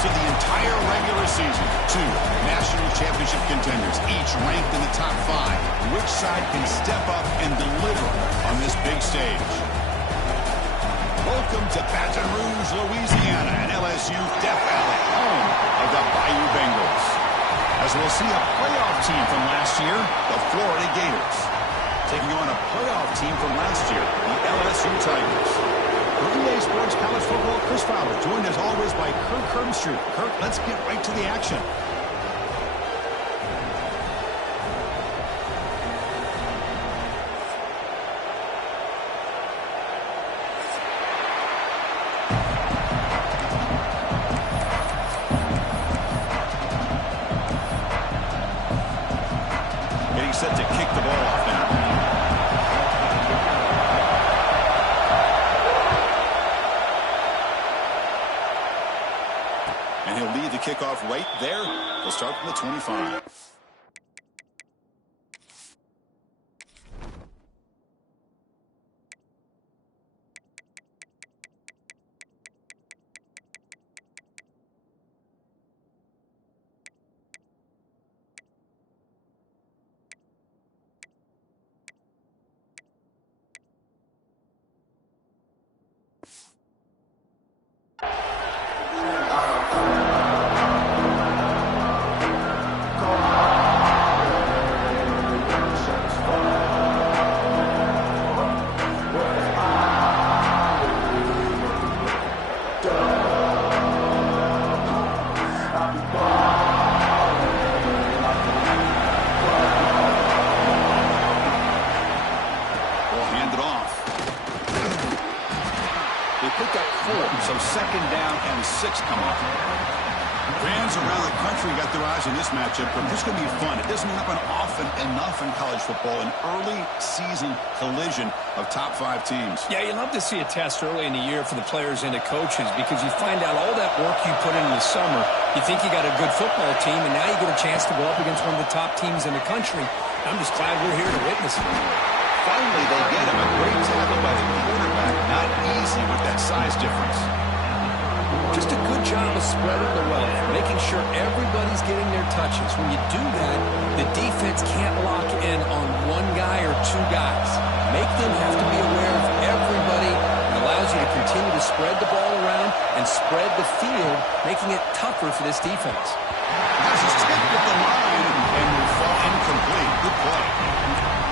champs of the entire regular season. Two national championship contenders, each ranked in the top 5. Which side can step up and deliver on this big stage? Welcome to Baton Rouge, Louisiana, and LSU Death Valley, home of the Bayou Bengals. As we'll see a playoff team from last year, the Florida Gators, taking on a playoff team from last year, the LSU Tigers. For EA Sports College Football, Chris Fowler, joined as always by Kirk Herbstreit. Kirk, let's get right to the action. Getting set to kick the ball off now. And he'll lead the kickoff right there. He'll start from the 25. So second down and 6 come up. Fans around the country got their eyes on this matchup, but this is going to be fun. It doesn't happen often enough in college football, an early season collision of top 5 teams. Yeah, you love to see a test early in the year for the players and the coaches because you find out all that work you put in the summer. You think you got a good football team, and now you get a chance to go up against one of the top teams in the country. I'm just glad we're here to witness it. Finally, they get him. A great tackle by the quarterback. Not easy with that size difference. Just a good job of spreading the wealth, making sure everybody's getting their touches. When you do that, the defense can't lock in on one guy or 2 guys. Make them have to be aware of everybody. It allows you to continue to spread the ball around and spread the field, making it tougher for this defense. Has his tip with the line and will fall incomplete. Good play.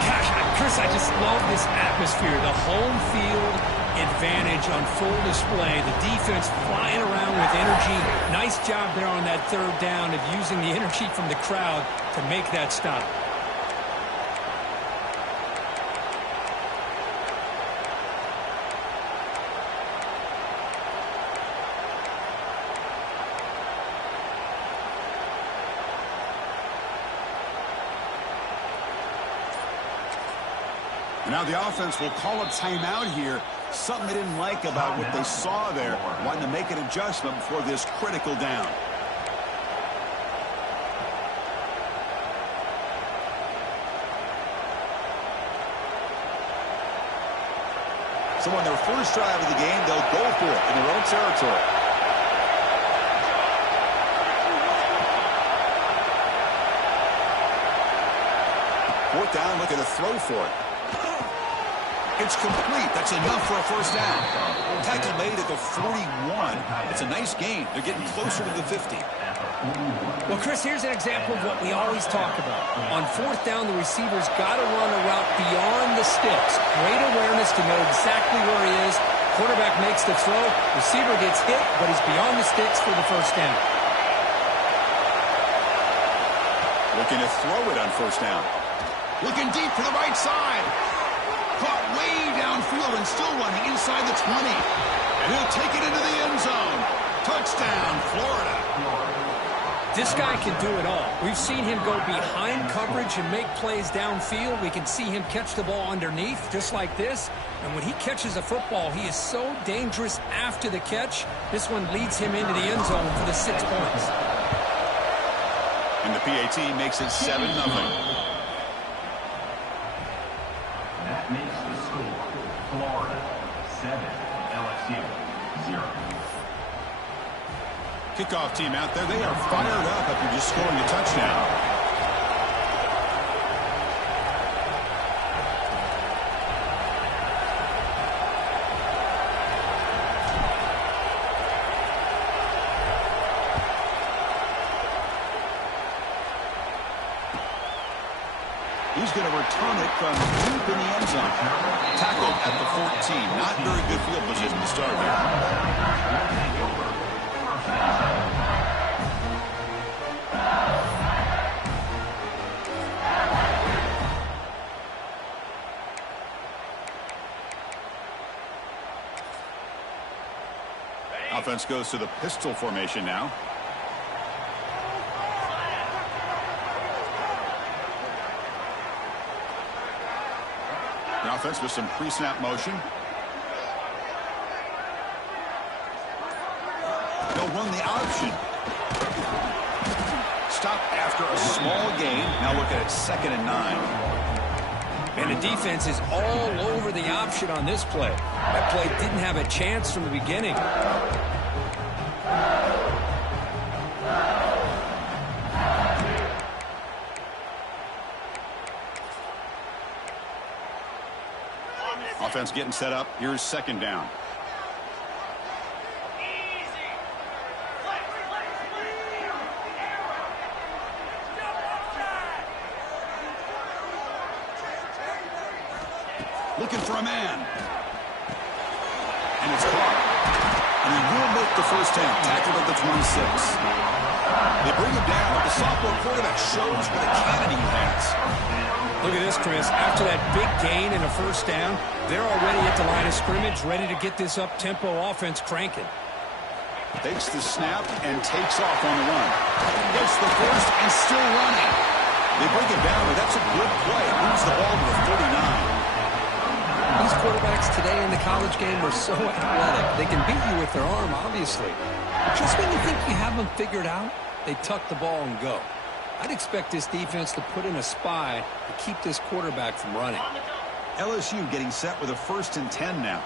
Gosh, Chris, I just love this atmosphere. The home field advantage on full display. The defense flying around with energy. Nice job there on that 3rd down of using the energy from the crowd to make that stop. Now the offense will call a timeout here. Something they didn't like about what they saw there. Wanting to make an adjustment before this critical down. So on their first drive of the game, they'll go for it in their own territory. Fourth down, looking to throw for it. It's complete. That's enough for a first down. Tackle made at the 41. It's a nice gain. They're getting closer to the 50. Well, Chris, here's an example of what we always talk about. On 4th down, the receiver's got to run a route beyond the sticks. Great awareness to know exactly where he is. Quarterback makes the throw. Receiver gets hit, but he's beyond the sticks for the first down. Looking to throw it on first down. Looking deep to the right side. Caught way downfield and still running inside the 20. And he'll take it into the end zone. Touchdown, Florida. This guy can do it all. We've seen him go behind coverage and make plays downfield. We can see him catch the ball underneath, just like this. And when he catches a football, he is so dangerous after the catch. This one leads him into the end zone for the 6 points. And the PAT makes it 7-0. That makes the score Florida 7, LSU 0. Kickoff team out there, they are fired up after just scoring a touchdown. He's going to return it from deep in the end zone. Tackled at the 14. Not very good field position to start here. Offense goes to the pistol formation now. The offense with some pre-snap motion. They'll run the option. Stop after a small gain. Now look at it, 2nd and 9. And the defense is all over the option on this play. That play didn't have a chance from the beginning. Offense getting set up. Here's 2nd down. Looking for a man. And it's caught. And he will make the first down. Tackled at the 26. They bring him down, but the sophomore quarterback shows what a cannon he has. Look at this, Chris. After that big gain and a first down, they're already at the line of scrimmage, ready to get this up-tempo offense cranking. Takes the snap and takes off on the run. Gets the first and still running. They bring him down, but that's a good play. Moves the ball to the 39. These quarterbacks today in the college game are so athletic. They can beat you with their arm, obviously. Just when you think you have them figured out, they tuck the ball and go. I'd expect this defense to put in a spy to keep this quarterback from running. LSU getting set with a 1st and 10 now.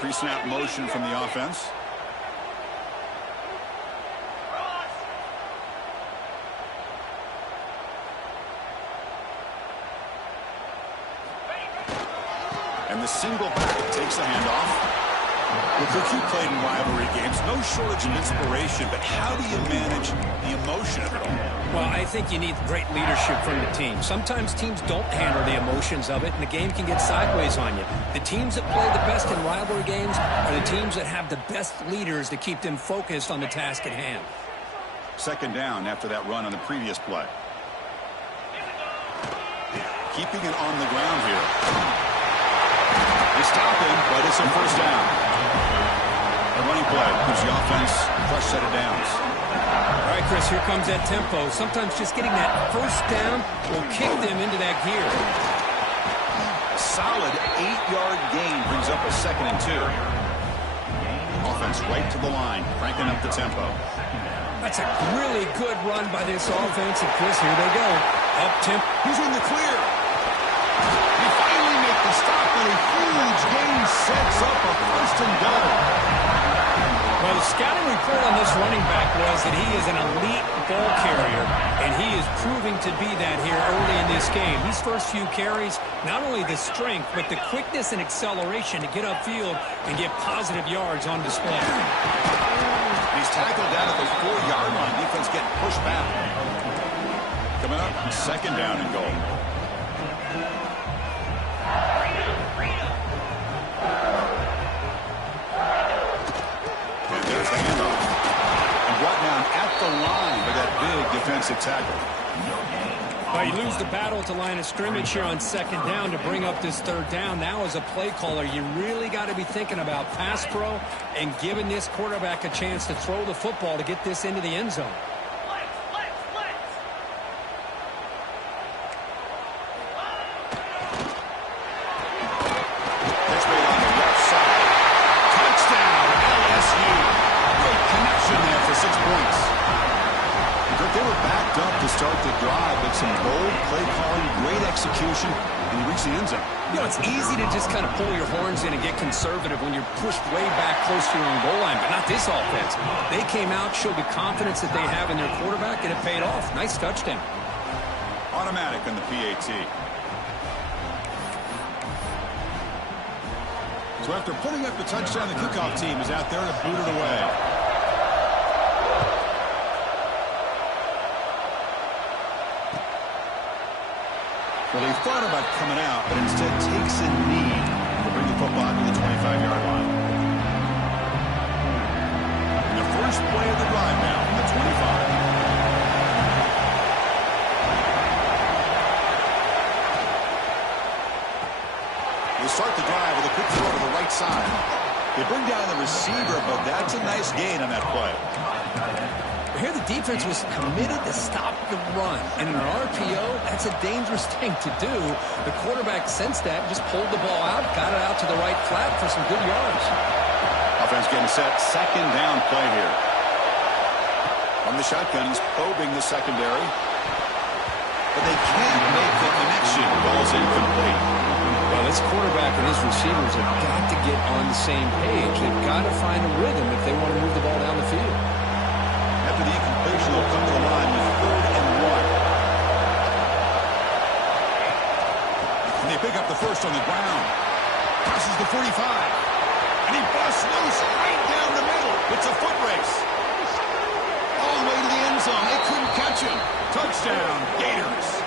Pre-snap motion from the offense. And the single back takes the handoff. Well, Cook, you played in rivalry games. No shortage of inspiration, but how do you manage the emotion of it all? Well, I think you need great leadership from the team. Sometimes teams don't handle the emotions of it, and the game can get sideways on you. The teams that play the best in rivalry games are the teams that have the best leaders to keep them focused on the task at hand. 2nd down after that run on the previous play. Keeping it on the ground here. They stop him, but it's a first down. A running play gives the offense a fresh set of downs. All right, Chris, here comes that tempo. Sometimes just getting that first down will kick them into that gear. A solid 8-yard gain brings up a 2nd and 2. Offense right to the line, cranking up the tempo. That's a really good run by this offense. And Chris, here they go. Up tempo. He's in the clear. They finally make the stop, and a huge gain sets up a 1st and goal. Well, the scouting report on this running back was that he is an elite ball carrier, and he is proving to be that here early in this game. These first few carries, not only the strength, but the quickness and acceleration to get upfield and get positive yards on display. He's tackled down at the 4-yard line. Defense getting pushed back. Coming up, 2nd down and goal. And there's the handoff. And brought down at the line for that big defensive tackle. Well, you lose the battle at the line of scrimmage here on 2nd down to bring up this 3rd down. Now as a play caller, you really got to be thinking about pass pro and giving this quarterback a chance to throw the football to get this into the end zone. That's made on the left side. Touchdown, LSU. Great connection there for 6 points. They were backed up to start start the drive, but some bold play calling, great execution, and he reached the end zone. You know, it's easy to just kind of pull your horns in and get conservative when you're pushed way back close to your own goal line, but not this offense. They came out, showed the confidence that they have in their quarterback, and it paid off. Nice touchdown. Automatic on the PAT. So after putting up the touchdown, the kickoff team is out there to boot it away. Well, he thought about coming out, but instead takes a knee to bring the football to the 25-yard line. And the first play of the drive now from the 25. They start the drive with a quick throw to the right side. They bring down the receiver, but that's a nice gain on that play. Here the defense was committed to stop the run. And in an RPO, that's a dangerous thing to do. The quarterback sensed that, just pulled the ball out, got it out to the right flat for some good yards. Offense getting set. Second down play here. From the shotgun, he's probing the secondary. But they can't make the connection. Ball's incomplete. Well, this quarterback and his receivers have got to get on the same page. They've got to find a rhythm if they want to move the ball down the field. After the incompletion, they'll come to the line with 3rd and 1. And they pick up the first on the ground. Crosses the 45. And he busts loose right down the middle. It's a foot race. All the way to the end zone. They couldn't catch him. Touchdown, Gators.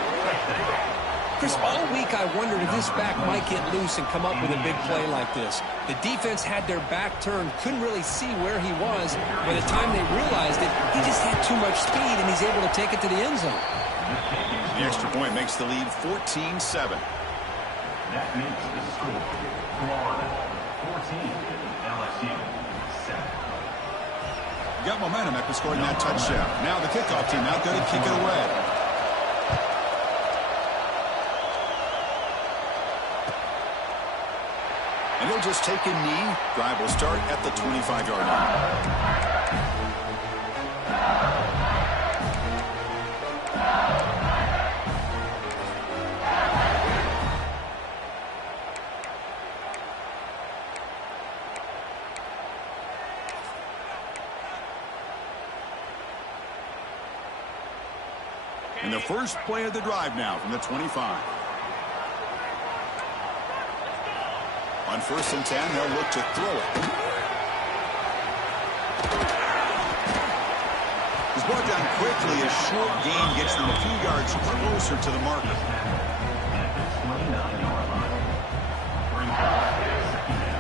Chris, all week I wondered if this back might get loose and come up with a big play like this. The defense had their back turned, couldn't really see where he was. By the time they realized it, he just had too much speed, and he's able to take it to the end zone. The extra point makes the lead 14-7. That makes the score Florida 14, LSU 7. Got momentum after scoring that touchdown. Now the kickoff team out there to kick it away. And he'll just take a knee. Drive will start at the 25-yard line. And the first play of the drive now from the 25. On 1st and 10, they'll look to throw it. He's brought down quickly. A short gain gets them a few yards closer to the marker. At the 29-yard line. Bring up second down.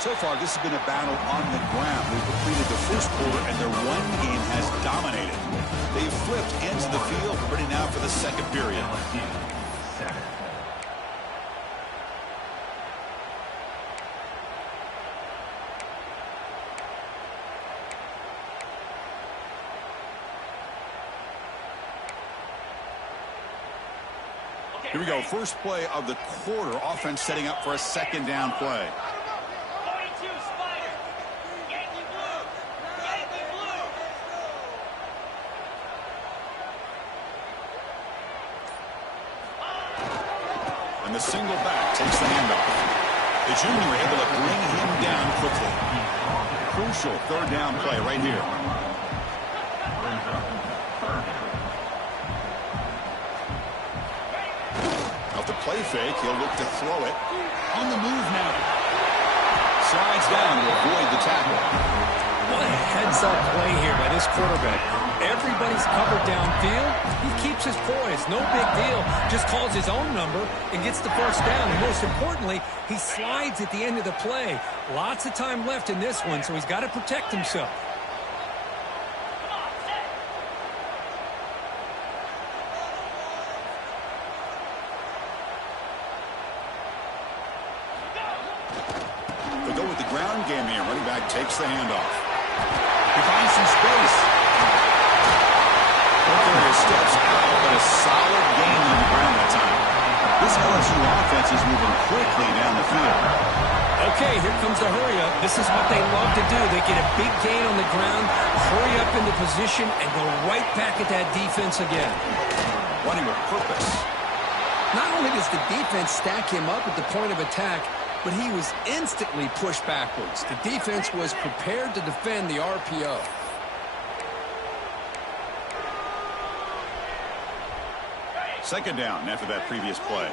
So far, this has been a battle on the ground. We've completed the first quarter, and their run game has dominated. They've flipped ends of the field, ready now for the second period. LSU 7. Here we go. First play of the quarter. Offense setting up for a second down play. And the single back takes the handoff. The junior able to bring him down quickly. Crucial third down play right here. Off the play fake, he'll look to throw it. On the move now. Slides down to avoid the tackle. What a heads-up play here by this quarterback. Everybody's covered downfield. He keeps his poise. No big deal. Just calls his own number and gets the first down. And most importantly, he slides at the end of the play. Lots of time left in this one, so he's got to protect himself. They'll go with the ground game here. Running back takes the handoff. He finds some space. His steps This LSU offense is moving quickly down the field. Okay, here comes the hurry-up. This is what they love to do. They get a big gain on the ground, hurry up into position, and go right back at that defense again. Running with purpose. Not only does the defense stack him up at the point of attack, but he was instantly pushed backwards. The defense was prepared to defend the RPO. Second down after that previous play.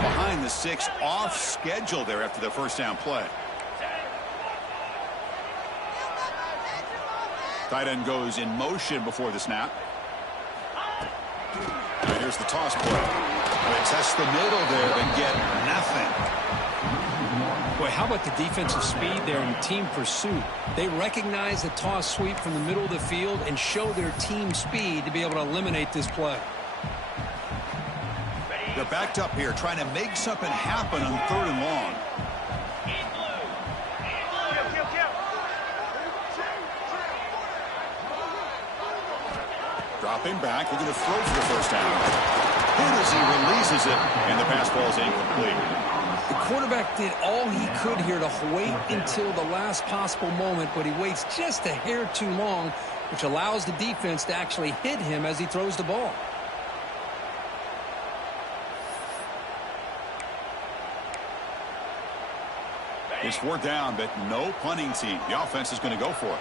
Behind the 6, off schedule there after the first down play. Tight end goes in motion before the snap. And here's the toss play. They test the middle there, but get nothing. Boy, how about the defensive speed there in team pursuit? They recognize the toss sweep from the middle of the field and show their team speed to be able to eliminate this play. They're backed up here, trying to make something happen on 3rd and long. Dropping back, looking to throw for the first down. Hit as he releases it, and the pass ball is incomplete. The quarterback did all he could here to wait until the last possible moment, but he waits just a hair too long, which allows the defense to actually hit him as he throws the ball. It's 4th down, but no punting team. The offense is going to go for it.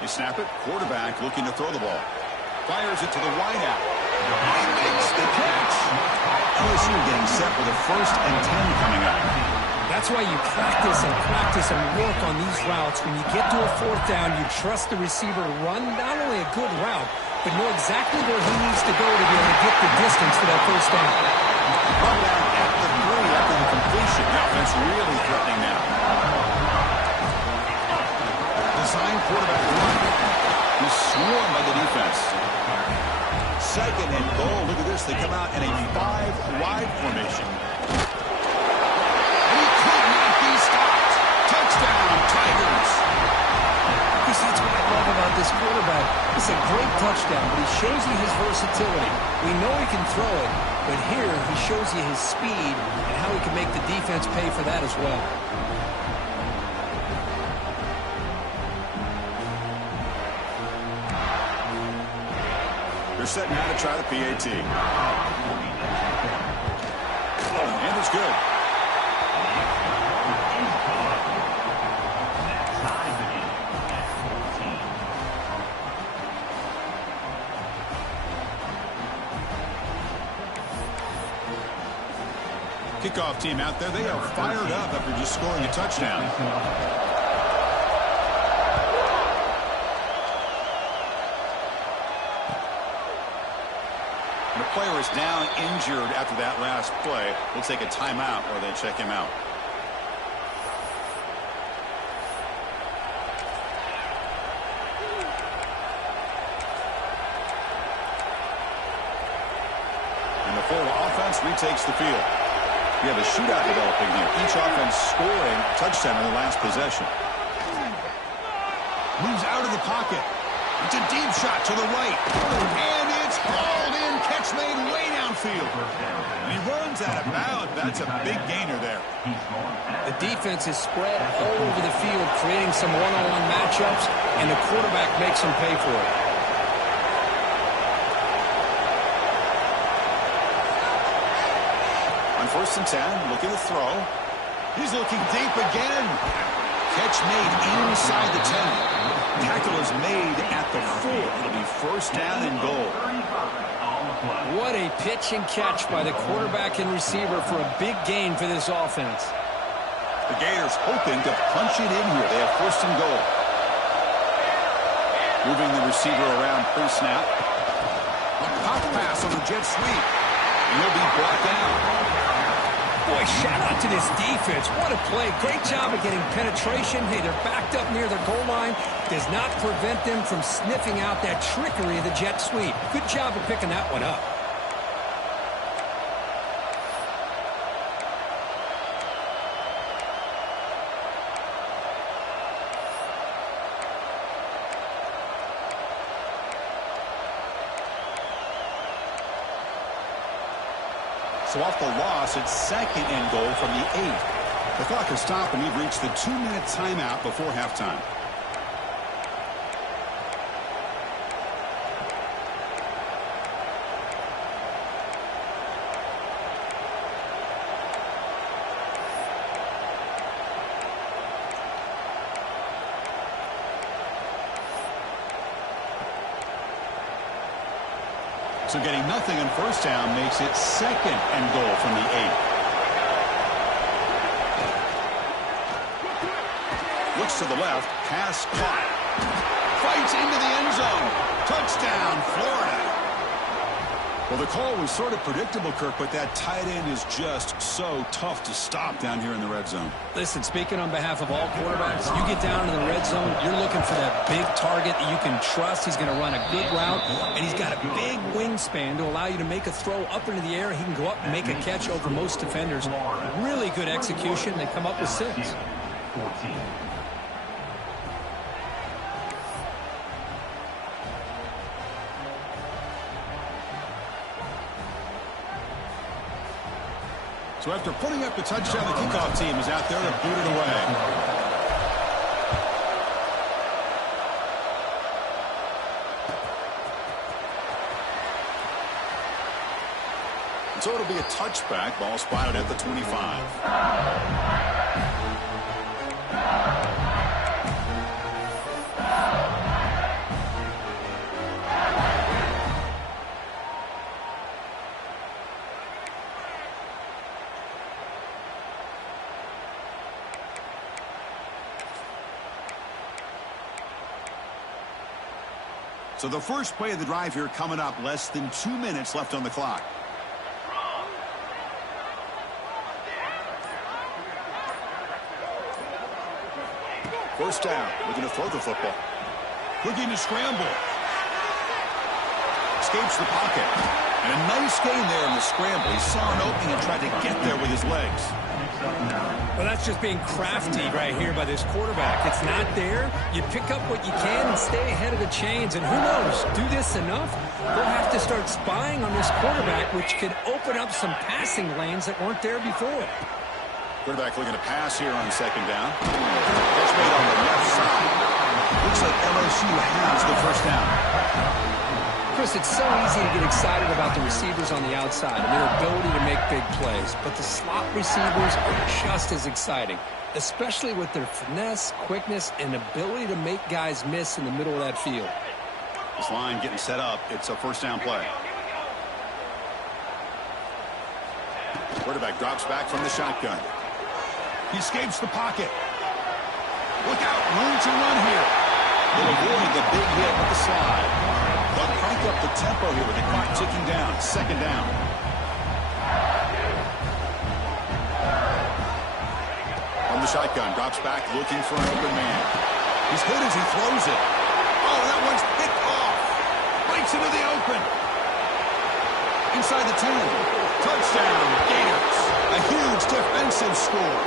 They snap it. Quarterback looking to throw the ball. Fires it to the wideout. He makes the catch. LSU getting set for the 1st and 10 coming up. That's why you practice and work on these routes. When you get to a 4th down, you trust the receiver to run not only a good route, but know exactly where he needs to go to be able to get the distance for that 1st down. Brought down at the 3 after the completion. The offense really threatening now. Design quarterback run. He's swarmed by the defense. 2nd and goal. Look at this. They come out in a 5-wide formation. And he could not be stopped. Touchdown, Tigers. That's what I love about this quarterback. It's a great touchdown, but he shows you his versatility. We know he can throw it, but here he shows you his speed and how he can make the defense pay for that as well. They're setting out to try the PAT. And it's good. Kickoff team out there. They are fired up after just scoring a touchdown. The player is down injured after that last play. We'll take a timeout or they check him out. And the Florida offense retakes the field. We have a shootout developing here. Each offense scoring a touchdown in the last possession. Moves out of the pocket. It's a deep shot to the right. And it's hauled in. Catch made way downfield. And he runs out of bounds. That's a big gainer there. The defense is spread all over the field, creating some one-on-one matchups, and the quarterback makes them pay for it. On 1st and 10, looking to throw. He's looking deep again. Catch made inside the 10. Tackle is made at the 4. It'll be 1st down and goal. What a pitch and catch by the quarterback and receiver for a big gain for this offense. The Gators hoping to punch it in here. They have 1st and goal. Moving the receiver around pre-snap. A pop pass on the jet sweep. And he'll be brought down. Boy, shout out to this defense. What a play. Great job of getting penetration. Hey, they're backed up near their goal line. Does not prevent them from sniffing out that trickery of the jet sweep. Good job of picking that one up. So off the loss, it's 2nd and goal from the 8. The clock has stopped, and we've reached the 2-minute timeout before halftime. So getting nothing on first down makes it 2nd and goal from the 8. Looks to the left, pass caught. Fights into the end zone. Touchdown, Florida. Well, the call was sort of predictable, Kirk, but that tight end is just so tough to stop down here in the red zone. Listen, speaking on behalf of all quarterbacks, you get down in the red zone, you're looking for that big target that you can trust. He's going to run a good route, and he's got a big wingspan to allow you to make a throw up into the air. He can go up and make a catch over most defenders. Really good execution. They come up with 6. 14. So after putting up the touchdown, the kickoff team is out there to boot it away. So it'll be a touchback. Ball spotted at the 25. So the first play of the drive here coming up, less than 2 minutes left on the clock. First down, looking to throw the football. Looking to scramble. Escapes the pocket. And a nice gain there in the scramble. He saw an opening and tried to get there with his legs. Well, that's just being crafty right here by this quarterback. It's not there. You pick up what you can and stay ahead of the chains. And who knows, do this enough, they'll have to start spying on this quarterback, which could open up some passing lanes that weren't there before. Quarterback looking to pass here on 2nd down. Catch made on the left side. Looks like LSU has the first down. Chris, it's so easy to get excited about the receivers on the outside and their ability to make big plays, but the slot receivers are just as exciting, especially with their finesse, quickness, and ability to make guys miss in the middle of that field. This line getting set up. It's a first down play. Quarterback drops back from the shotgun. He escapes the pocket. Look out, room to run here. He'll avoid the big hit with the slide. They'll crank up the tempo here with the clock ticking down. 2nd down. From the shotgun, drops back looking for an open man. He's hit as he throws it. Oh, that one's picked off. Breaks into the open. Inside the 10. Touchdown, Gators. A huge defensive score.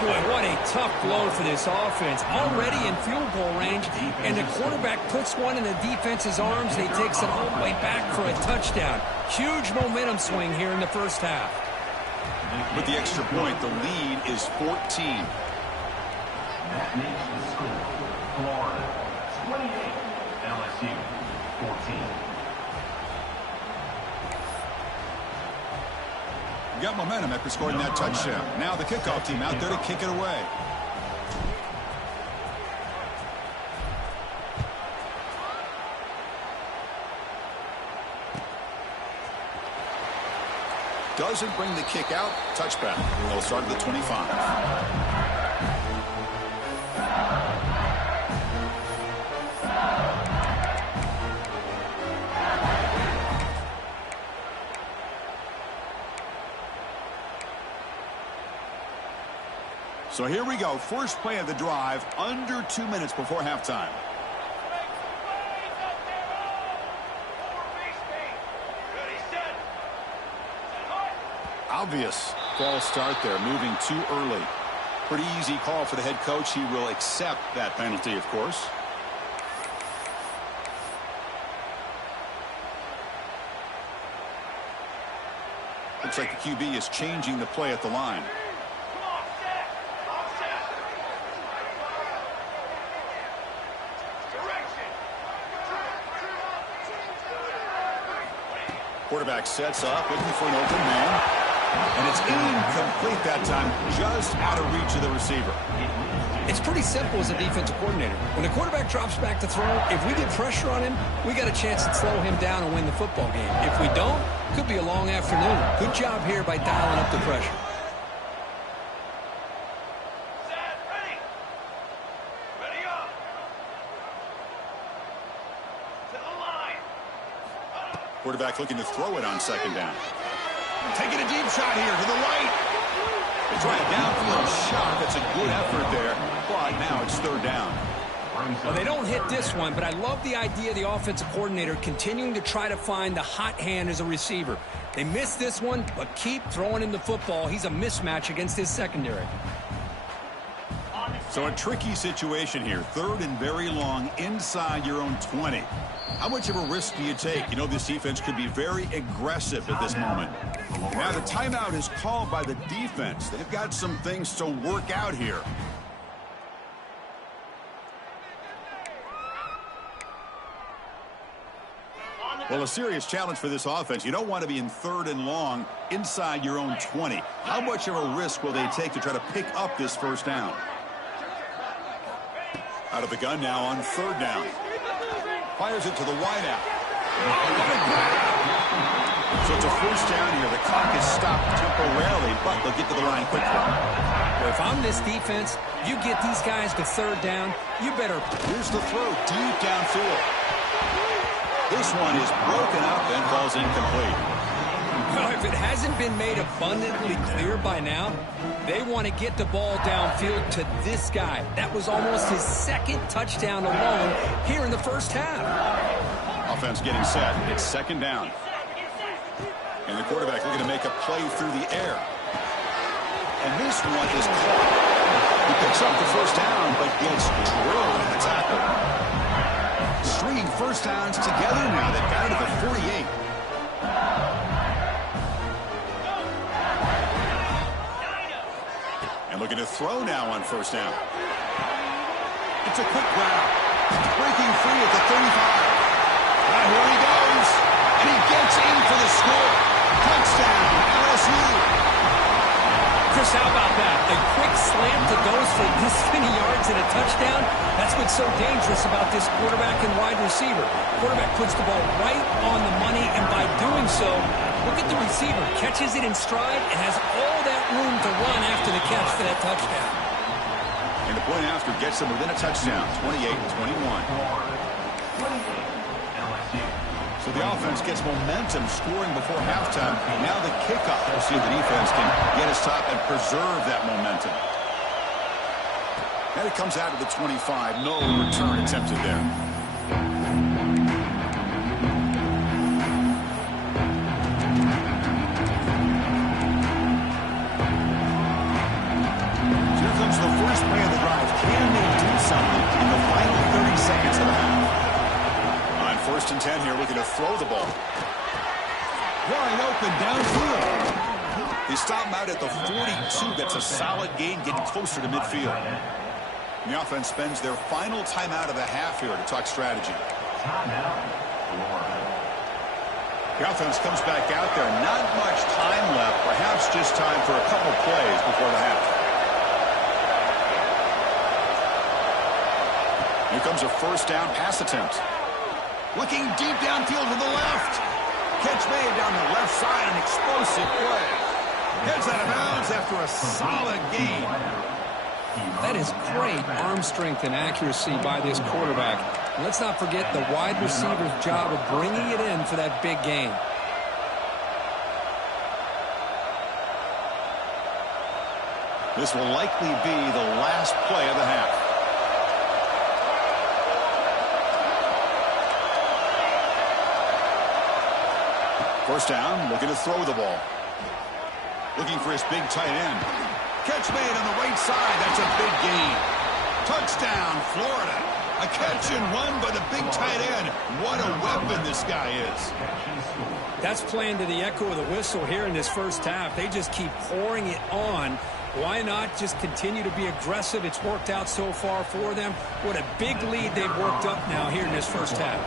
Boy, what a tough blow for this offense. Already in field goal range, and the quarterback puts one in the defense's arms, and he takes it all the way back for a touchdown. Huge momentum swing here in the first half. With the extra point, the lead is 14. That makes the score Florida 28, LSU 14. Got momentum after scoring that touchdown. Now the kickoff team out there to kick it away. Doesn't bring the kick out. Touchback. They'll start at the 25. So here we go. First play of the drive, under 2 minutes before halftime. Obvious false start there, moving too early. Pretty easy call for the head coach. He will accept that penalty, of course. Looks like the QB is changing the play at the line. Quarterback sets up, looking for an open man. And it's incomplete that time, just out of reach of the receiver. It's pretty simple as a defensive coordinator. When the quarterback drops back to throw, if we get pressure on him, we got a chance to slow him down and win the football game. If we don't, could be a long afternoon. Good job here by dialing up the pressure. Quarterback looking to throw it on second down. Taking a deep shot here to the right. They try a downfield shot. That's a good effort there. But now it's third down. Well, they don't hit this one, but I love the idea of the offensive coordinator continuing to try to find the hot hand as a receiver. They missed this one, but keep throwing him the football. He's a mismatch against his secondary. So a tricky situation here. Third and very long inside your own 20. How much of a risk do you take? You know, this defense could be very aggressive at this moment. Now the timeout is called by the defense. They've got some things to work out here. Well, a serious challenge for this offense. You don't want to be in third and long inside your own 20. How much of a risk will they take to try to pick up this first down? Out of the gun now on third down. Fires it to the wideout. So it's a first down here. The clock is stopped temporarily, but they'll get to the line quickly. Well, if I'm this defense, you get these guys to third down, you better... Here's the throw deep downfield. This one is broken up and falls incomplete. Well, if it hasn't been made abundantly clear by now, they want to get the ball downfield to this guy. That was almost his second touchdown alone here in the first half. Offense getting set. It's second down. And the quarterback looking to make a play through the air. And this one is caught. He picks up the first down, but gets drilled in the tackle. Stringing first downs together now. They've got it to the 48. And looking to throw now on first down. It's a quick grab. Breaking free at the 35. Now here he goes. And he gets in for the score. Touchdown, LSU. Chris, how about that? A quick slam to those for this many yards and a touchdown. That's what's so dangerous about this quarterback and wide receiver. Quarterback puts the ball right on the money, and by doing so, look at the receiver. Catches it in stride and has all that room to run after the catch for that touchdown. And the point after gets them within a touchdown, 28-21. So the offense gets momentum, scoring before halftime. Now the kickoff. We'll see if the defense can get his top and preserve that momentum. And it comes out of the 25. No return attempted there. Here comes the first play of the drive. Can they do something in the final 30 seconds of the half? On first and 10 here, looking to throw the ball. Wide open downfield. They stop him out at the 42. That's a solid gain, getting closer to midfield. And the offense spends their final timeout of the half here to talk strategy. The offense comes back out there. Not much time left. Perhaps just time for a couple plays before the half. Here comes a first down pass attempt. Looking deep downfield to the left. Catch made down the left side. An explosive play. Heads out of bounds after a solid gain. That is great arm strength and accuracy by this quarterback. And let's not forget the wide receiver's job of bringing it in for that big gain. This will likely be the last play of the half. First down, looking to throw the ball. Looking for his big tight end. Catch made on the right side. That's a big gain. Touchdown, Florida. A catch and run by the big tight end. What a weapon this guy is. That's playing to the echo of the whistle here in this first half. They just keep pouring it on. Why not just continue to be aggressive? It's worked out so far for them. What a big lead they've worked up now here in this first half.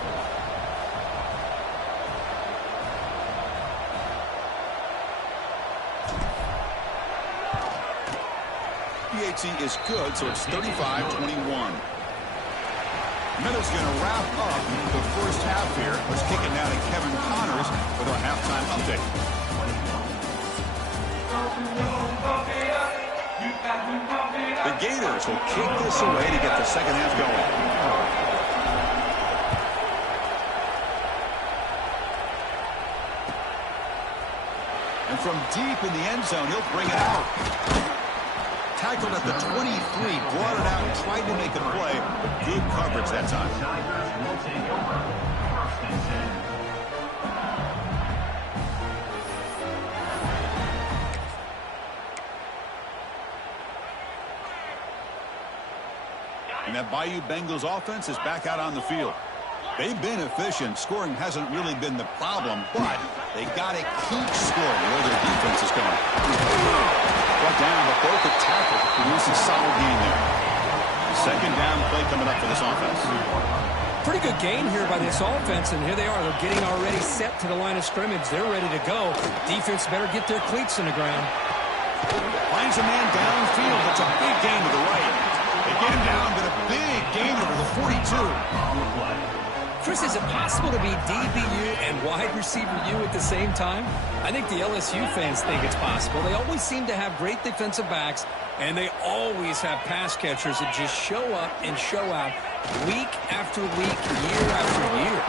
PAT is good, so it's 35-21. Miller's going to wrap up the first half here. Let's kick it now to Kevin Connors with our halftime update. The Gators will kick this away to get the second half going. And from deep in the end zone, he'll bring it out. Tackled at the 23, brought it out, tried to make a play, but good coverage that time. And that Bayou Bengals offense is back out on the field. They've been efficient. Scoring hasn't really been the problem, but they got to keep scoring where their defense is going. Brought down, but broke the tackle. Produce a solid gain there. Second down play coming up for this offense. Pretty good gain here by this offense, and here they are. They're getting already set to the line of scrimmage. They're ready to go. Defense better get their cleats in the ground. Finds a man downfield. That's a big gain to the right. They get him down, but a big gain over the 42. Chris, is it possible to be DBU and wide receiver U at the same time? I think the LSU fans think it's possible. They always seem to have great defensive backs, and they always have pass catchers that just show up and show out week after week, year after year.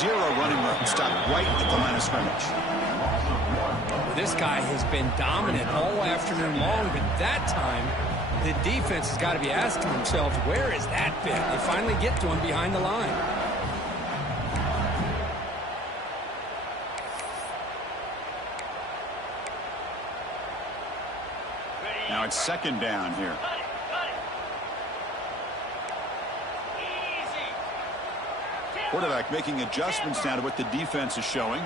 Zero running room. Stopped right at the line of scrimmage. Well, this guy has been dominant all afternoon long, but that time, the defense has got to be asking themselves, where is that bit? They finally get to him behind the line. Now it's second down here. Quarterback making adjustments now to what the defense is showing.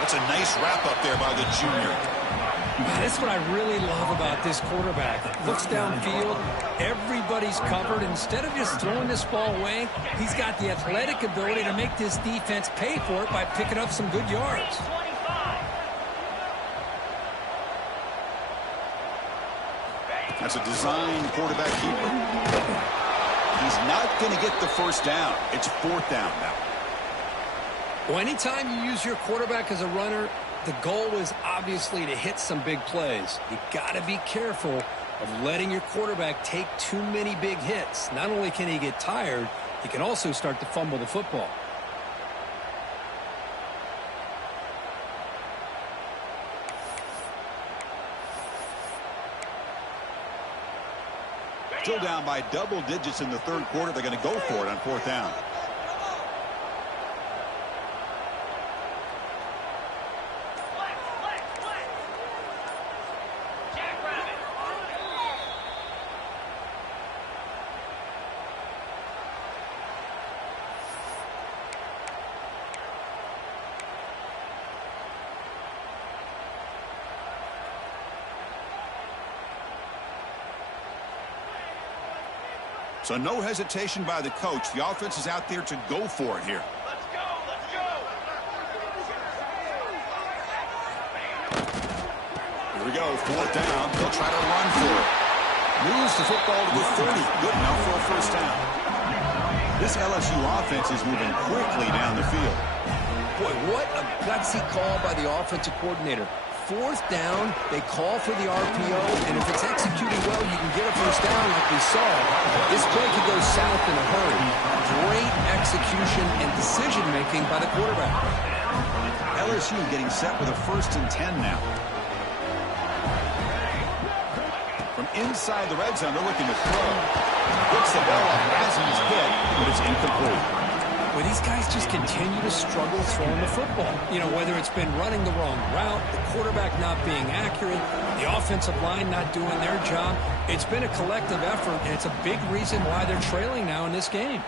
That's a nice wrap up there by the junior. That's what I really love about this quarterback. Looks downfield, everybody's covered. Instead of just throwing this ball away, he's got the athletic ability to make this defense pay for it by picking up some good yards. That's a design quarterback keeper. He's not going to get the first down. It's fourth down now. Well, anytime you use your quarterback as a runner, the goal is obviously to hit some big plays. You got to be careful of letting your quarterback take too many big hits. Not only can he get tired, he can also start to fumble the football. Still down by double digits in the third quarter. They're going to go for it on fourth down. So no hesitation by the coach. The offense is out there to go for it here. Let's go, let's go. Here we go, fourth down. They'll try to run for it. Moves the football to the 30. Good enough for a first down. This LSU offense is moving quickly down the field. Boy, what a gutsy call by the offensive coordinator. Fourth down, they call for the RPO, and if it's executed well, you can get a first down like we saw. This play could go south in a hurry. Great execution and decision-making by the quarterback. LSU getting set with a 1st and 10 now. From inside the red zone, they're looking to throw. Gets the ball as he's hit, but it's incomplete. Well, these guys just continue to struggle throwing the football. You know, whether it's been running the wrong route, the quarterback not being accurate, the offensive line not doing their job. It's been a collective effort, and it's a big reason why they're trailing now in this game.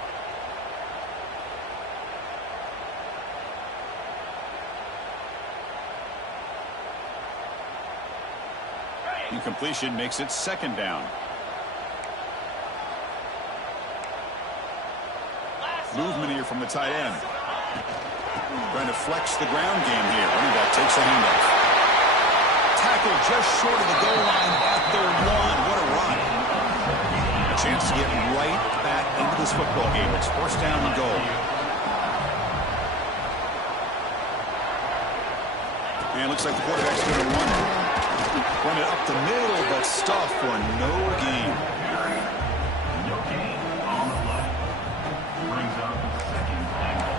Incompletion makes it 2nd down. Movement here from the tight end. Trying to flex the ground game here. Running back takes a handoff. Tackle just short of the goal line at their 1. What a run. A chance to get right back into this football game. It's 1st down and goal. And looks like the quarterback's going to run it up the middle, but stuff for no gain. No gain on the play. Brings up 2nd and goal.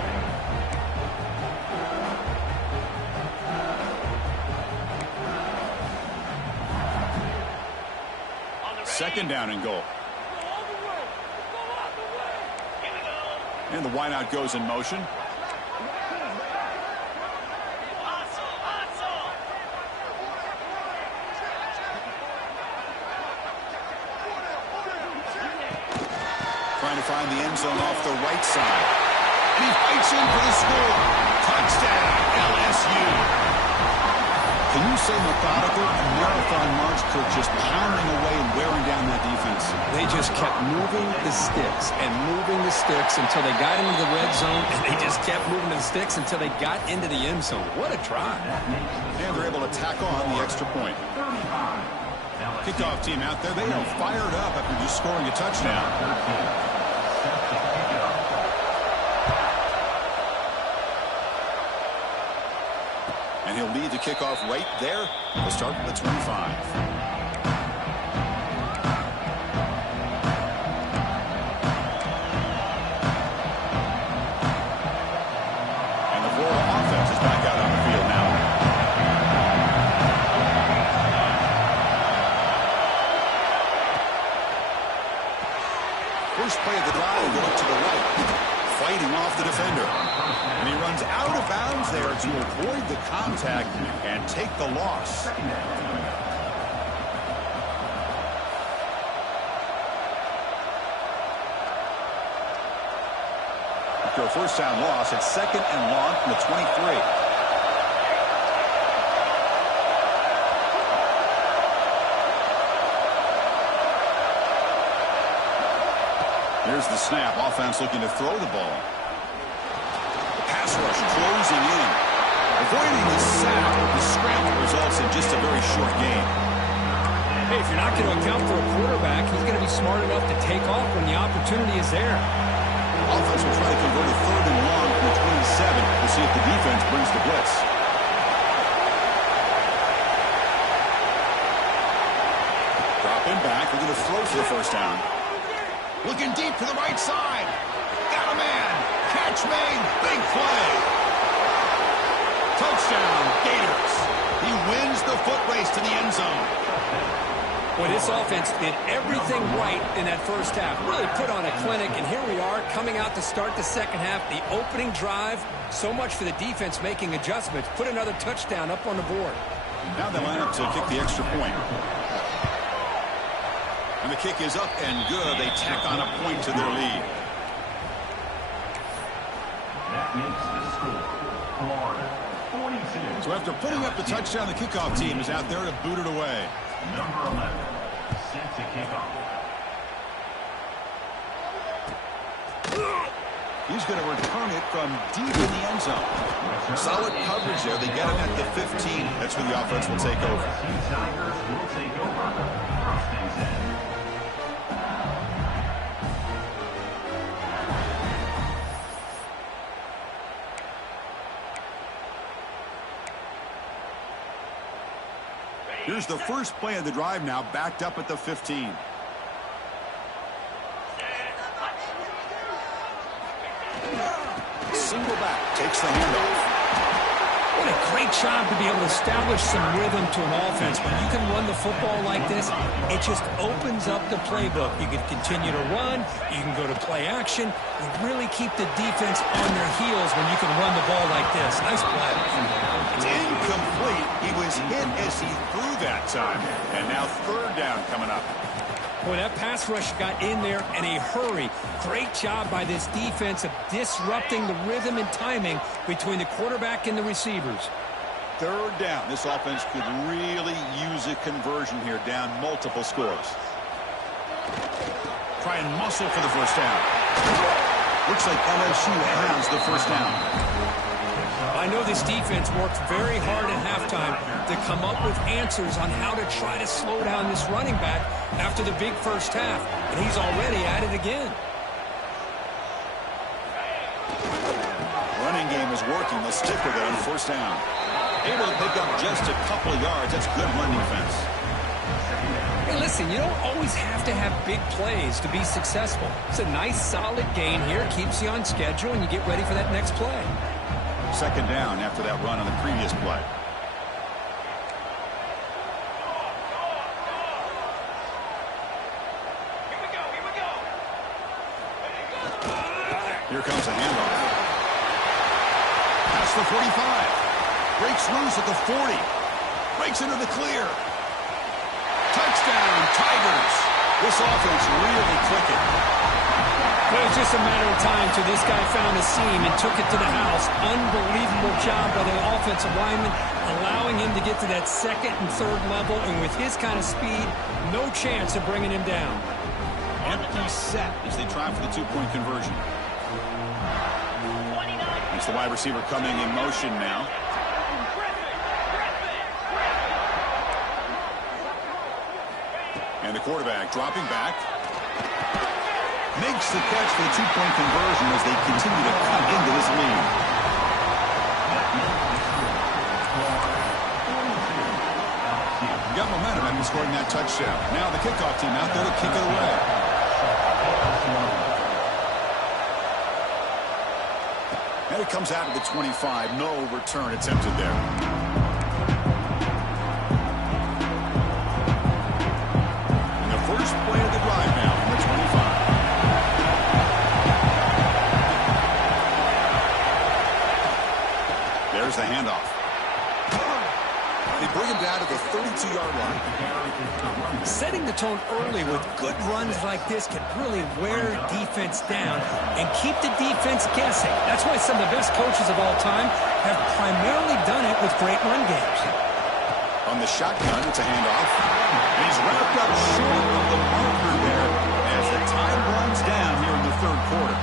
2nd down and goal. And the wideout goes in motion. Trying to find the end zone off the right side. And he fights in for the score. Touchdown, LSU. Can you say methodical? A marathon march, Kirk, just pounding away and wearing down that defense. They just kept moving the sticks and moving the sticks until they got into the red zone, and they just kept moving the sticks until they got into the end zone. What a drive. And they're able to tack on the extra point. Kickoff team out there, they are fired up after just scoring a touchdown. And he'll lead the kickoff right there. We'll start with the 25. And the Florida offense is back out on the field now. First play of the drive, go up to the right, fighting off the defender. And he runs out of bounds there to avoid the contact and take the loss. After a 1st down loss, it's 2nd and long from the 23. Here's the snap. Offense looking to throw the ball. The pass rush closing in. Avoiding the sack. The scramble results in just a very short game. Hey, if you're not going to account for a quarterback, he's going to be smart enough to take off when the opportunity is there. Offense will try to convert a 3rd and long from the 27. We'll see if the defense brings the blitz. Dropping back. We're going to throw for the 1st down. Looking deep to the right side. Got a man. Catch made. Big play. Touchdown, Gators. He wins the foot race to the end zone. Well, this offense did everything right in that 1st half. Really put on a clinic, and here we are coming out to start the 2nd half. The opening drive, so much for the defense making adjustments. Put another touchdown up on the board. Now they line up to kick the extra point. And the kick is up and good. They tack on a point to their lead. That makes the score Florida 42. So after putting up the touchdown, the kickoff team is out there to boot it away. Number 11, set to kick off. He's going to return it from deep in the end zone. Solid coverage there. They get him at the 15. That's where the offense will take over. Tigers will take over. 1st and 10. Here's the first play of the drive now, backed up at the 15. Single back, takes the handoff. What a A great job to be able to establish some rhythm to an offense. When you can run the football like this, it just opens up the playbook. You can continue to run. You can go to play action. You really keep the defense on their heels when you can run the ball like this. Nice play. It's incomplete. He was hit as he threw that time. And now third down coming up. Boy, that pass rush got in there in a hurry. Great job by this defense of disrupting the rhythm and timing between the quarterback and the receivers. Third down. This offense could really use a conversion here, down multiple scores. Try and muscle for the first down. Looks like LSU has the first down. I know this defense worked very hard at halftime to come up with answers on how to try to slow down this running back after the big first half, and he's already at it again. Running game is working. They'll stick with it on first down. Able to pick up just a couple of yards. That's good run defense. Hey, listen, you don't always have to have big plays to be successful. It's a nice, solid gain here. Keeps you on schedule, and you get ready for that next play. Second down after that run on the previous play. Here comes a handoff. Past the 45. Breaks loose at the 40. Breaks into the clear. Touchdown, Tigers. This offense really clicking. Well, it was just a matter of time till this guy found a seam and took it to the house. Unbelievable job by the offensive lineman, allowing him to get to that second and third level, and with his kind of speed, no chance of bringing him down. Empty set as they try for the two-point conversion. It's the wide receiver coming in motion now. And the quarterback dropping back. Makes the catch for the two-point conversion as they continue to cut into this lead. Got momentum after scoring that touchdown. Now the kickoff team out there to kick it away. And it comes out of the 25. No return attempted there. And the first play of the drive now from the 25. There's the handoff. They bring him down to the 32-yard line. Setting the tone early with good runs like this can really wear defense down and keep the defense guessing. That's why some of the best coaches of all time have primarily done it with great run games. On the shotgun, it's a handoff. And he's wrapped up short of the marker there as the time runs down here in the third quarter.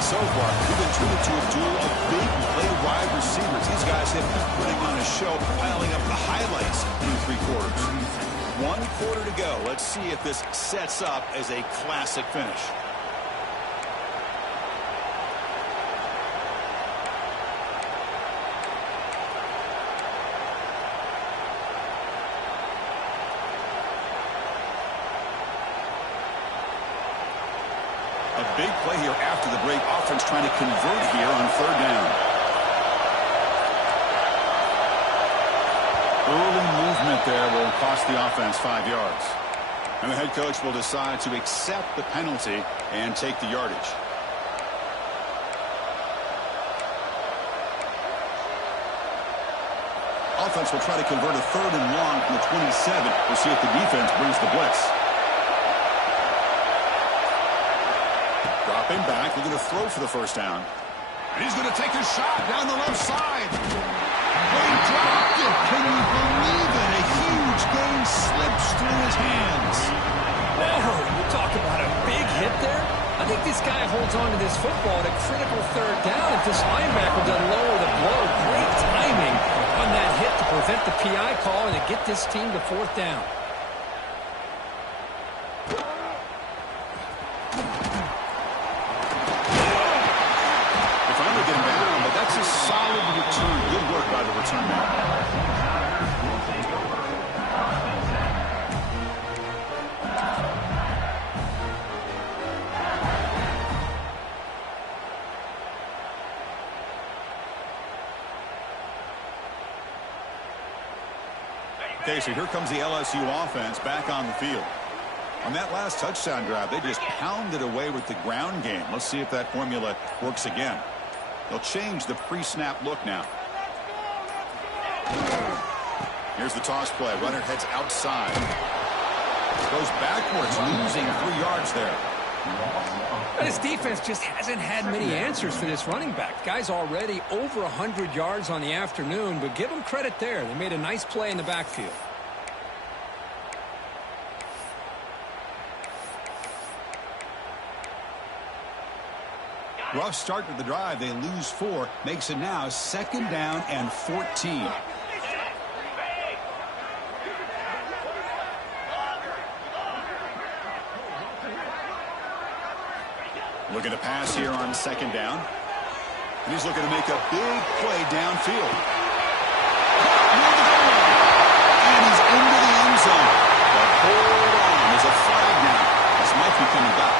So far, we've been treated to a duel of big play wide receivers. These guys have been putting on a show, piling up the highlights through three quarters. 1 quarter to go. Let's see if this sets up as a classic finish. A big play here after the break. Offense trying to convert here on third down. Early movement there will cost the offense 5 yards. And the head coach will decide to accept the penalty and take the yardage. Offense will try to convert a third and long from the 27. We'll see if the defense brings the blitz. Dropping back, looking to throw for the first down. And he's going to take a shot down the left side. They dropped it. Can you believe it? A huge gain slips through his hands. Whoa, you talk about a big hit there. I think this guy holds on to this football at a critical third down. If this linebacker doesn't lower the blow, great timing on that hit to prevent the PI call and to get this team to fourth down. That's a solid return. Good work by the return man. Okay, so here comes the LSU offense back on the field. On that last touchdown drive, they just pounded away with the ground game. Let's see if that formula works again. They'll change the pre-snap look now. Here's the toss play. Runner heads outside. Goes backwards, losing 3 yards there. But his defense just hasn't had many answers for this running back. Guy's already over 100 yards on the afternoon, but give him credit there. They made a nice play in the backfield. Rough start to the drive. They lose 4. Makes it now 2nd down and 14. Looking to pass here on 2nd down. And he's looking to make a big play downfield. And he's into the end zone. But hold on. There's a flag now. This might be coming back.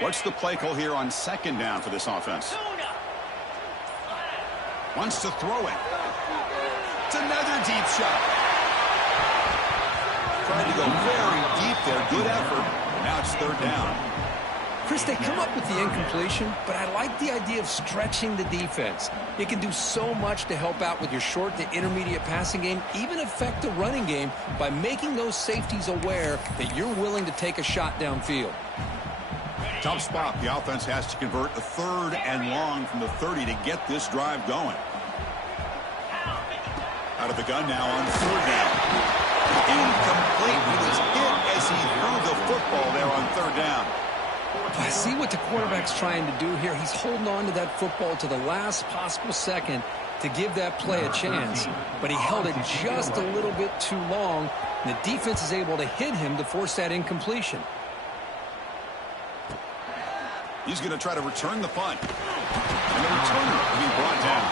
What's the play call here on 2nd down for this offense? Wants to throw it. It's another deep shot. Trying to go very deep there. Good effort. Now it's 3rd down. Chris, they come up with the incompletion, but I like the idea of stretching the defense. You can do so much to help out with your short to intermediate passing game, even affect the running game by making those safeties aware that you're willing to take a shot downfield. Tough spot. The offense has to convert a 3rd and long from the 30 to get this drive going. Out of the gun now on 3rd down. Incomplete. He was hit as he threw the football there on 3rd down. I see what the quarterback's trying to do here. He's holding on to that football to the last possible second to give that play a chance. But he held it just a little bit too long, and the defense is able to hit him to force that incompletion. He's going to try to return the punt. And the returner will be brought down.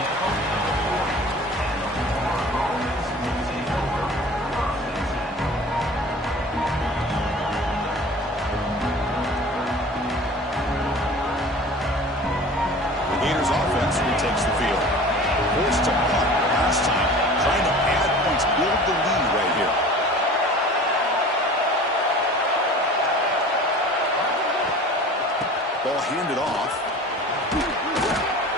The Gators offense retakes the field. Forced to punt last time. Trying to add points, build the lead right here. Ball handed off.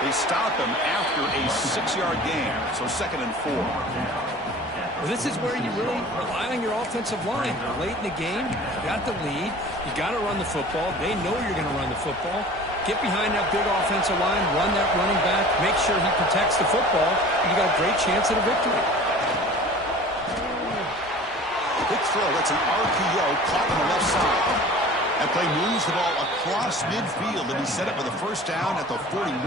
They stop him after a 6-yard gain. So 2nd and 4. Well, this is where you really rely on your offensive line. Late in the game, you got the lead. You got to run the football. They know you're going to run the football. Get behind that big offensive line, run that running back, make sure he protects the football, and you got a great chance at a victory. Quick throw. It's an RPO caught on the left side. That play moves the ball across midfield, and he set up with a 1st down at the 41.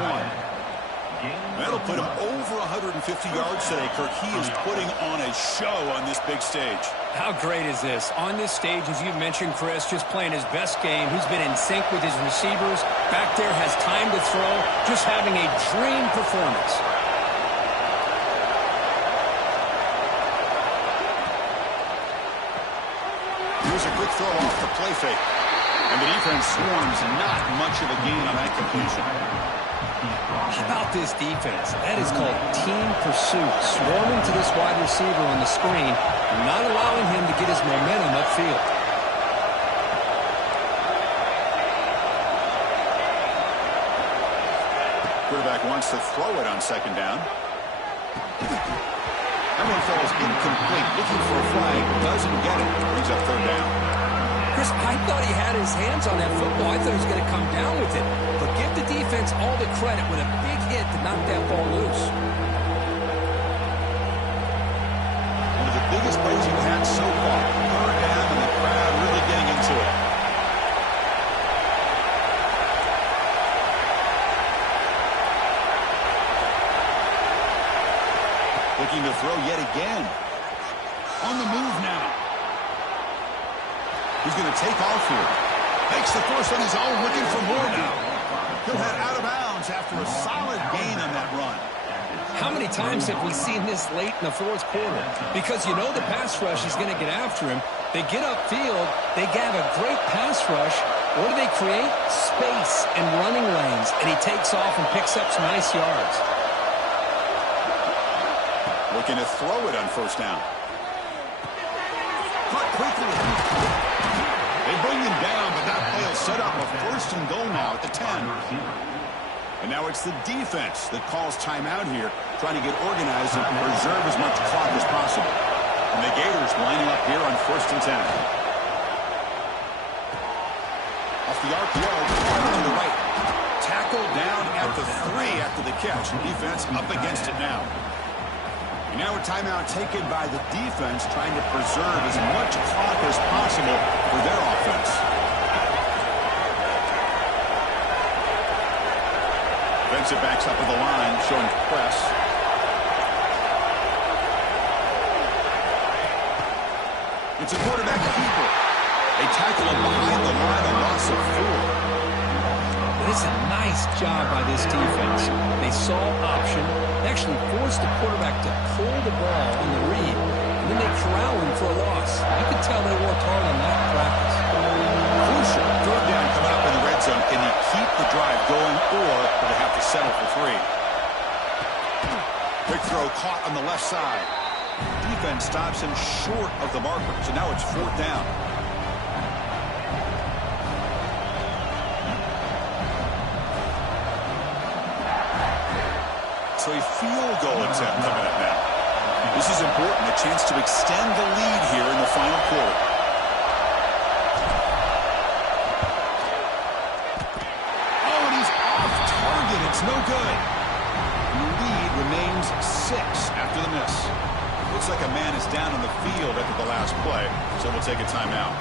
That'll put him over 150 yards today, Kirk. He is putting on a show on this big stage. How great is this? On this stage, as you mentioned, Chris, just playing his best game. He's been in sync with his receivers. Back there, has time to throw. Just having a dream performance. Here's a quick throw off the play fake. And the defense swarms, not much of a gain on that completion. How about this defense? That is called team pursuit. Swarming to this wide receiver on the screen, and not allowing him to get his momentum upfield. Quarterback wants to throw it on 2nd down. That one falls incomplete. Looking for a flag. Doesn't get it. Brings up 3rd down. Chris, I thought he had his hands on that football. I thought he was going to come down with it. But give the defense all the credit with a big hit to knock that ball loose. One of the biggest plays you've had so far. 3rd down and the crowd really getting into it. Looking to throw yet again. On the move now. He's going to take off here. Makes the first on his own, looking for more now. He'll head out of bounds after a solid gain on that run. How many times have we seen this late in the fourth quarter? Because you know the pass rush is going to get after him. They get upfield, they have a great pass rush. What do they create? Space and running lanes, and he takes off and picks up some nice yards. Looking to throw it on first down. Cut quickly. They bring him down, but that play will set up a first and goal now at the 10. And now it's the defense that calls timeout here, trying to get organized and preserve as much clock as possible. And the Gators lining up here on first and 10. Off the RPO, to the right. Tackle down at the 3 after the catch. Defense up against it now. And now a timeout taken by the defense, trying to preserve as much clock as possible for their offense. Defensive backs up at the line, showing press. It's a quarterback keeper. They tackle him behind the line, a loss of 4. But it's a nice job by this defense. They saw option, actually forced the quarterback to pull the ball on the read, and then they corral him for a loss. You could tell they worked hard on that in practice. Crucial. Third down coming up in the red zone. Can he keep the drive going, or do they have to settle for 3? Quick throw caught on the left side. Defense stops him short of the marker, so now it's 4th down. So a field goal attempt coming up now. This is important, a chance to extend the lead here in the final quarter. Oh, and he's off target. It's no good. And the lead remains 6 after the miss. Looks like a man is down on the field after the last play, so we'll take a timeout.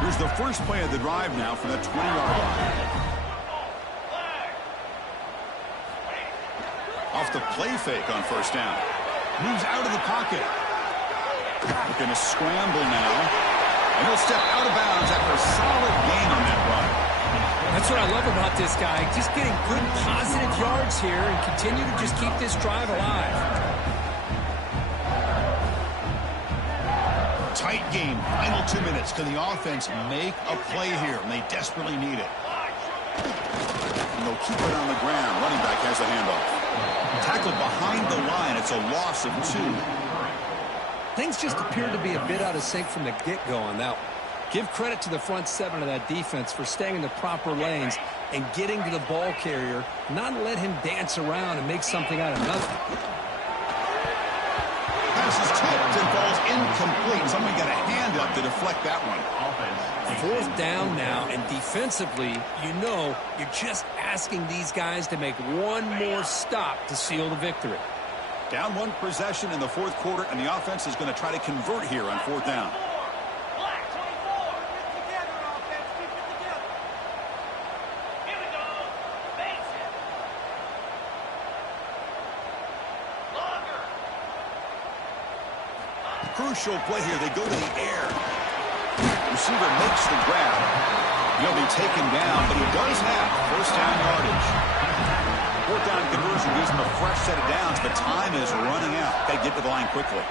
Here's the first play of the drive now from the 20-yard line. Off the play fake on first down. Moves out of the pocket. Looking to scramble now. And he'll step out of bounds after a solid gain on that run. That's what I love about this guy. Just getting good, positive yards here and continue to just keep this drive alive. Tight game. Final 2 minutes. Can the offense make a play here? And they desperately need it. And they'll keep it on the ground. Running back has the handoff. Tackled behind the line. It's a loss of 2. Things just appeared to be a bit out of sync from the get-go on that one. Give credit to the front 7 of that defense for staying in the proper lanes and getting to the ball carrier, not let him dance around and make something out of nothing. Pass is tipped and falls incomplete. Somebody got a hand up to deflect that one. 4th down now, and defensively, you know you're just asking these guys to make one more stop to seal the victory. Down 1 possession in the 4th quarter, and the offense is going to try to convert here on 4th down. Crucial play here. They go to the air. Receiver makes the grab. He'll be taken down, but he does have first down yardage. 4th down conversion gives him a fresh set of downs, but time is running out. Got to get to the line quickly.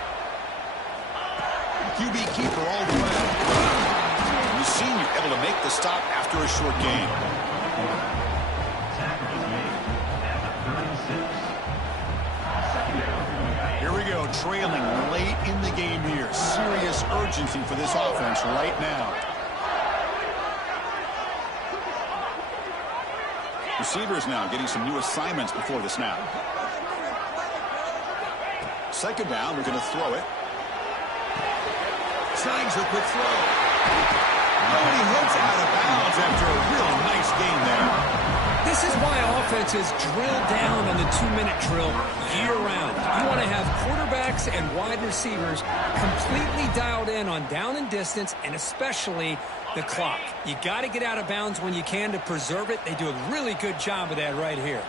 QB keeper all the way. The senior able to make the stop after a short gain. Here we go, trailing late in the game here. Serious urgency for this offense right now. Receivers now getting some new assignments before the snap. 2nd down, we're going to throw it. Snags a quick throw. Oh, and he heads out of bounds after a real nice game there. This is why offenses drill down on the 2-minute drill year-round. You want to have quarterbacks and wide receivers completely dialed in on down and distance, and especially the clock. You got to get out of bounds when you can to preserve it. They do a really good job of that right here.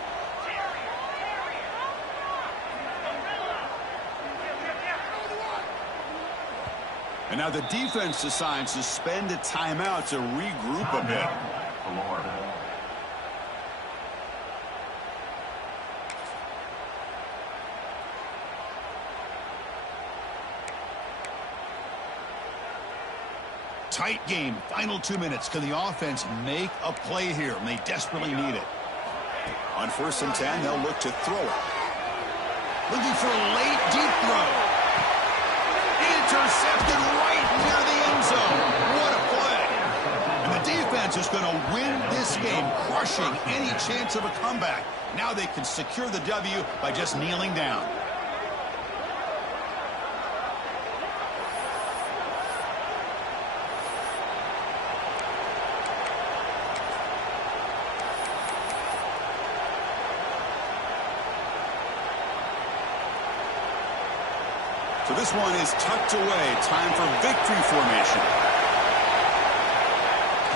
And now the defense decides to spend a timeout to regroup a bit. Florida. Tight game. Final 2 minutes. Can the offense make a play here? And they desperately need it. On 1st and 10, they'll look to throw it. Looking for a late deep throw. Intercepted right near the end zone. What a play. And the defense is going to win this game, crushing any chance of a comeback. Now they can secure the W by just kneeling down. So this one is tucked away. Time for victory formation.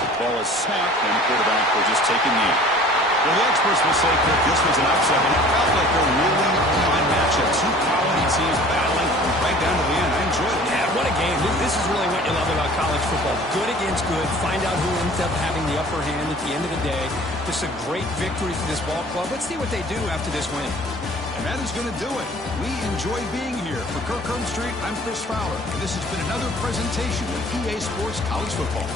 The ball is snapped, and the quarterback will just take a knee. Well, the experts will say, Kirk, this was an upset, but it felt like a really fun matchup. Two quality teams battling right down to the end. I enjoyed it. Yeah, what a game. This is really what you love about college football. Good against good. Find out who ends up having the upper hand at the end of the day. This is a great victory for this ball club. Let's see what they do after this win. And that is going to do it. We enjoy being here. For Kirk Street, I'm Chris Fowler. And this has been another presentation of EA Sports College Football.